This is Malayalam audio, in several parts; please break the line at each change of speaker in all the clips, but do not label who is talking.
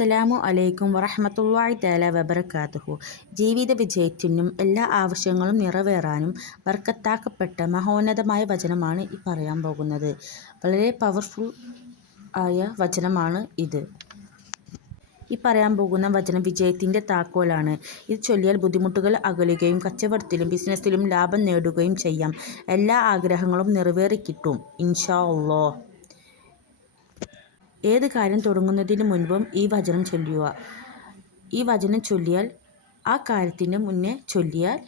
അസ്സലാമു അലൈക്കും വറഹമത്തല്ലായി തആല വബറകാതുഹു. ജീവിത വിജയത്തിനും എല്ലാ ആവശ്യങ്ങളും നിറവേറാനും വർക്കത്താക്കപ്പെട്ട മഹോന്നതമായ വചനമാണ് ഈ പറയാൻ പോകുന്നത്. വളരെ പവർഫുൾ ആയ വചനമാണ് ഇത്. ഈ പറയാൻ പോകുന്ന വചനം വിജയത്തിന്റെ താക്കോലാണ്. ഇത് ചൊല്ലിയാൽ ബുദ്ധിമുട്ടുകൾ അകലുകയും കച്ചവടത്തിലും ബിസിനസ്സിലും ലാഭം നേടുകയും ചെയ്യാം. എല്ലാ ആഗ്രഹങ്ങളും നിറവേറിക്കിട്ടും ഇൻഷാ അള്ളാ. ഏത് കാര്യം തുടങ്ങുന്നതിന് മുൻപും ഈ വചനം ചൊല്ലുക. ഈ വചനം ചൊല്ലിയാൽ ആ കാര്യത്തിന് മുന്നേ ചൊല്ലിയാൽ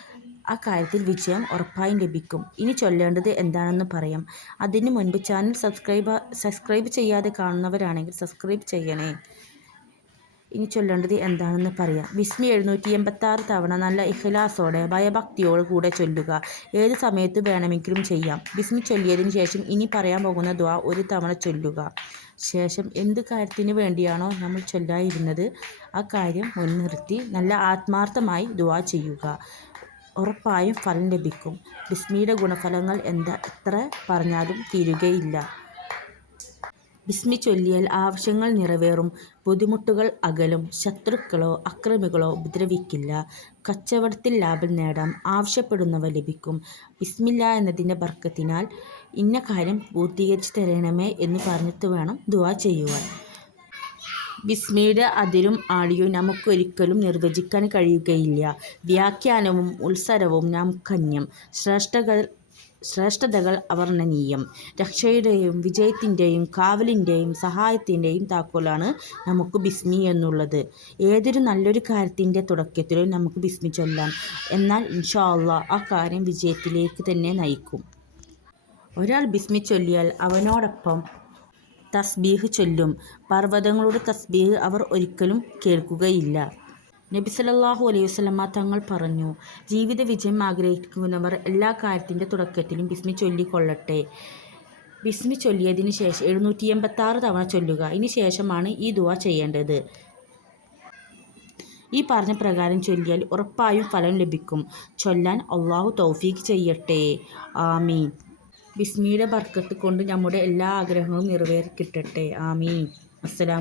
ആ കാര്യത്തിൽ വിജയം ഉറപ്പായും ലഭിക്കും. ഇനി ചൊല്ലേണ്ടത് എന്താണെന്ന് പറയാം. അതിന് മുൻപ് ചാനൽ സബ്സ്ക്രൈബ് സബ്സ്ക്രൈബ് ചെയ്യാതെ കാണുന്നവരാണെങ്കിൽ സബ്സ്ക്രൈബ് ചെയ്യണേ. ഇനി ചൊല്ലേണ്ടത് എന്താണെന്ന് പറയാം. വിസ്മി എഴുന്നൂറ്റി എൺപത്തി ആറ് തവണ നല്ല ഇഖ്ലാസോടെ ഭയഭക്തിയോട് കൂടെ ചൊല്ലുക. ഏത് സമയത്ത് വേണമെങ്കിലും ചെയ്യാം. വിസ്മി ചൊല്ലിയതിന് ശേഷം ഇനി പറയാൻ പോകുന്ന ദ്വാ ഒരു തവണ ചൊല്ലുക. ശേഷം എന്ത് കാര്യത്തിന് വേണ്ടിയാണോ നമ്മൾ ചൊല്ലായിരുന്നത് ആ കാര്യം മുൻനിർത്തി നല്ല ആത്മാർത്ഥമായി ദ്വാ ചെയ്യുക. ഉറപ്പായും ഫലം ലഭിക്കും. ബിസ്മിയുടെ ഗുണഫലങ്ങൾ എന്താ? എത്ര പറഞ്ഞാലും തീരുകയില്ല. ബിസ്മി ചൊല്ലിയാൽ ആവശ്യങ്ങൾ നിറവേറും. ബുദ്ധിമുട്ടുകൾ അകലും. ശത്രുക്കളോ അക്രമികളോ ഉപദ്രവിക്കില്ല. കച്ചവടത്തിൽ ലാഭം നേടാം. ആവശ്യപ്പെടുന്നവ ലഭിക്കും. ബിസ്മില്ല എന്നതിന്റെ ബർക്കത്തിനാൽ ഇന്ന കാര്യം പൂർത്തീകരിച്ച് തരണമേ എന്ന് പറഞ്ഞിട്ട് വേണം ദുവാ ചെയ്യുവാൻ. ബിസ്മിയുടെ അതിരും ആളിയും നമുക്കൊരിക്കലും നിർവചിക്കാൻ കഴിയുകയില്ല. വ്യാഖ്യാനവും ഉത്സരവും നാം കന്യം. ശ്രേഷ്ഠകൾ ശ്രേഷ്ഠതകൾ അവർണനീയം. രക്ഷയുടെയും വിജയത്തിന്റെയും കാവലിന്റെയും സഹായത്തിന്റെയും താക്കോലാണ് നമുക്ക് ബിസ്മി എന്നുള്ളത്. ഏതൊരു നല്ലൊരു കാര്യത്തിന്റെ തുടക്കത്തിലും നമുക്ക് ബിസ്മി ചൊല്ലാം. എന്നാൽ ഇൻഷാ ആ കാര്യം വിജയത്തിലേക്ക് തന്നെ നയിക്കും. ഒരാൾ ബിസ്മി ചൊല്ലിയാൽ അവനോടൊപ്പം തസ്ബീഹ് ചൊല്ലും. പർവതങ്ങളുടെ തസ്ബീഹ് അവർ ഒരിക്കലും കേൾക്കുകയില്ല. നബി സല്ലല്ലാഹു അലൈഹി വസല്ലമ തങ്ങൾ പറഞ്ഞു ജീവിത വിജയം ആഗ്രഹിക്കുന്നവർ എല്ലാ കാര്യത്തിന്റെ തുടക്കത്തിലും ബിസ്മി ചൊല്ലിക്കൊള്ളട്ടെ. ബിസ്മി ചൊല്ലിയതിന് ശേഷം എഴുന്നൂറ്റി എൺപത്താറ് തവണ ചൊല്ലുക. ഇനി ശേഷമാണ് ഈ ദുവ ചെയ്യേണ്ടത്. ഈ പറഞ്ഞ പ്രകാരം ചൊല്ലിയാൽ ഉറപ്പായും ഫലം ലഭിക്കും. ചൊല്ലാൻ അള്ളാഹു തൗഫീഖ് ചെയ്യട്ടെ. ആമീൻ. ബിസ്മിയുടെ ബർക്കത്ത് കൊണ്ട് നമ്മുടെ എല്ലാ ആഗ്രഹങ്ങളും നിറവേറി കിട്ടട്ടെ. ആമീൻ. അസ്സലാമു